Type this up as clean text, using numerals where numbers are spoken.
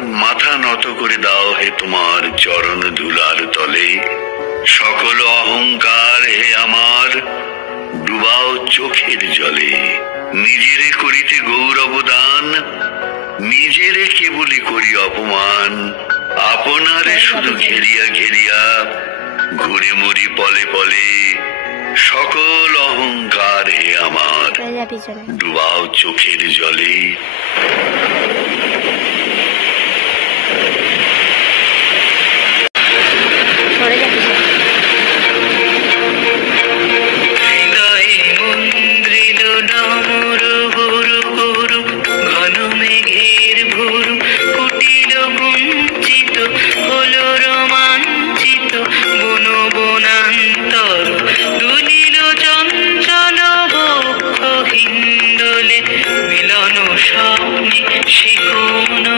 মাথা নত করে দাও হে তোমার চরণ ধুলার তলে। সকল অহংকার হে আমার ডুবাও চোখের জলে। নিজেরে করিতে গৌরব দান, নিজেরে কেবলই করি অপমান। আপনারে শুধু ঘেরিয়া ঘেরিয়া ঘুরে মরি পলে পলে। সকল অহংকার হে আমার ডুবাও চোখের জলে। মিলন স্বপ্নে শিখুন